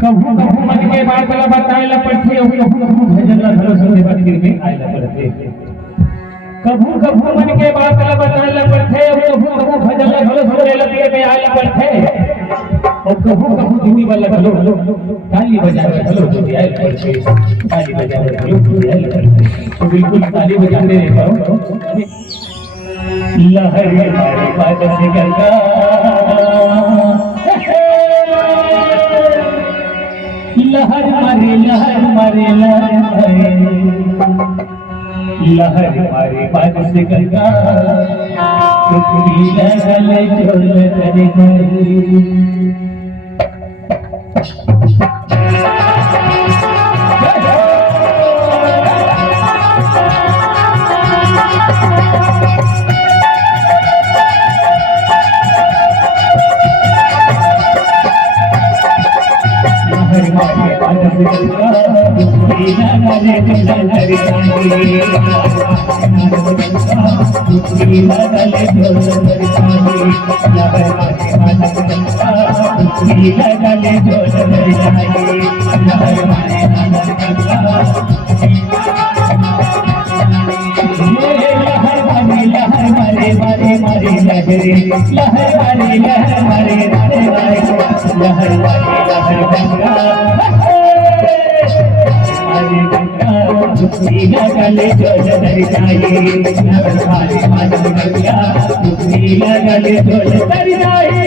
कभू कभू मन के बात ला बताएला पड़थे और कभू कभू भजन ला धरो संगे मंदिर में आएला पड़थे। कभू कभू मन के बात ला बताएला पड़थे और कभू कभू भजन ला धरो संगे मंदिर में आएला पड़थे। और कभू कभू धुनी वाला धरो ताली बजावे धरो जो आएला पड़थे। ताली बजावे धरो जो आएला पड़थे। तो बिल्कुल ताली बजाते रहता हूं। लहर हमारे पाद से गंगा लहर मारे लहर मारे लहर मारे लहर मारे पाद से गंगा टुकड़ी लगल झोल करे लगले जो जदर जाए हमारे माधव गंगा लगले जो जदर जाए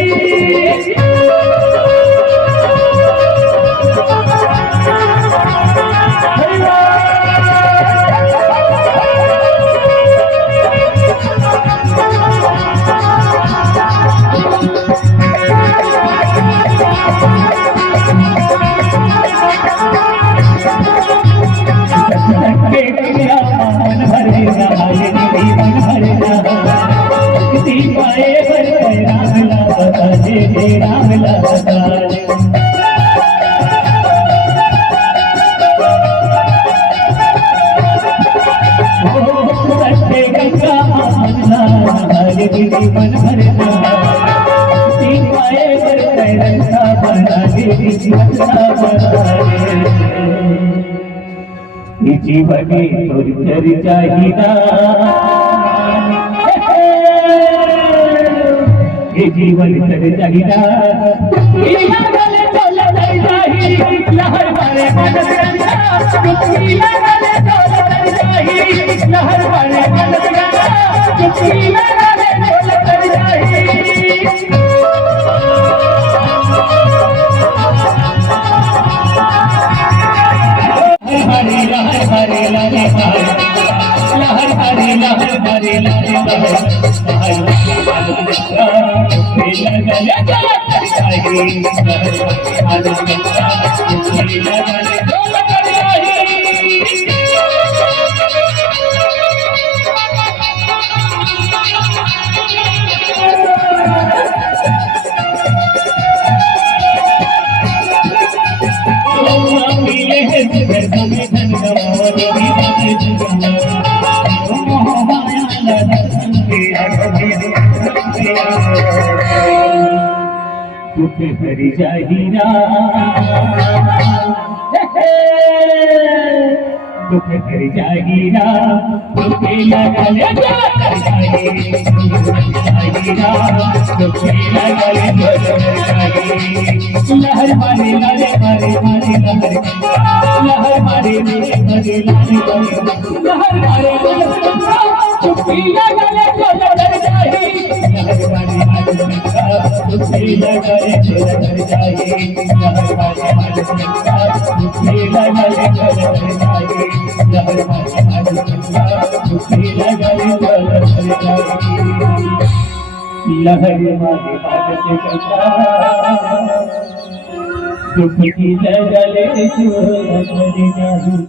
जीवने तोर चाहिदा ये जीवन तर चाहिदा लहर मारे लहर हरी जाहिरा दुख हरी जाहिरा दुखे लगले लहर मारे लाले मारे मारे लहर मारे मारे मारे लहर मारे दुखी लगले लहर मारे दुख की लगले